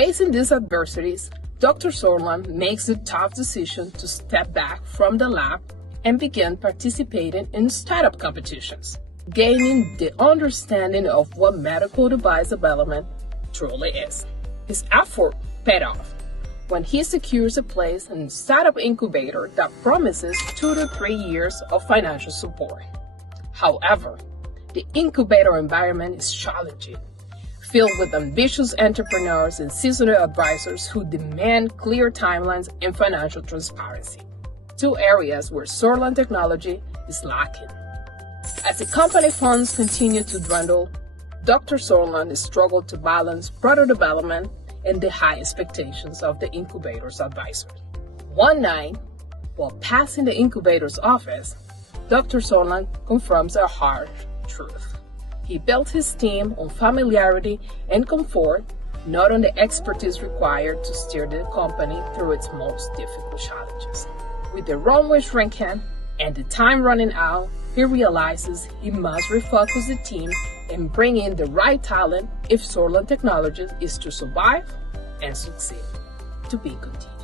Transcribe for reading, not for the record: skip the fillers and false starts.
Facing these adversities, Dr. Zorlan makes the tough decision to step back from the lab and begin participating in startup competitions, gaining the understanding of what medical device development truly is. His effort paid off when he secures a place in a startup incubator that promises 2 to 3 years of financial support. However, the incubator environment is challenging, filled with ambitious entrepreneurs and seasoned advisors who demand clear timelines and financial transparency, 2 areas where Zorlan technology is lacking. As the company funds continue to dwindle, Dr. Zorlan struggled to balance product development and the high expectations of the incubator's advisors. One night, while passing the incubator's office, Dr. Zorlan confronts a hard truth. He built his team on familiarity and comfort, not on the expertise required to steer the company through its most difficult challenges. With the runway shrinking and the time running out, he realizes he must refocus the team and bring in the right talent if Zorlan Technologies is to survive and succeed. To be continued.